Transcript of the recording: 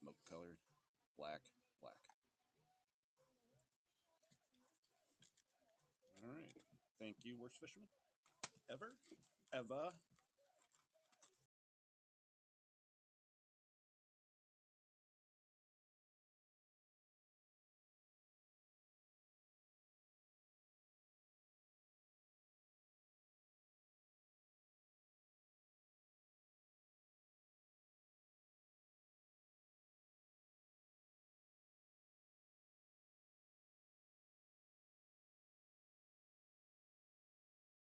smoke colored, black, black. All right. Thank you, worst fisherman ever. Eva.